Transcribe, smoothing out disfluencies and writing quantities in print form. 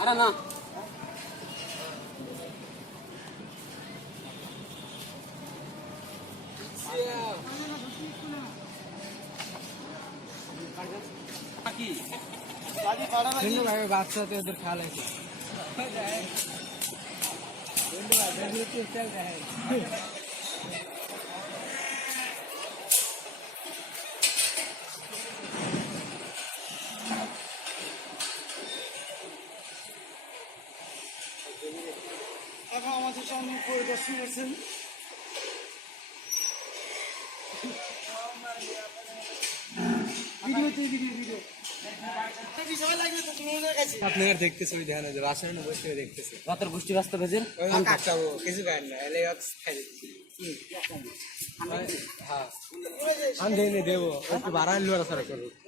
আরে না বাচ্চাতে ওদের খাল আছে এখন আমাদের সামনে পরিদর্শন করছেন আপনারা দেখতেছে ওই ধ্যান আছে রাসায়নিক বসে দেখতেছে রাতের গোষ্ঠী বাস্তবের কাটাবো কিছু গান না এলে খাই হ্যাঁ আমি দেবো একটু বাড়াইলো সারা করবো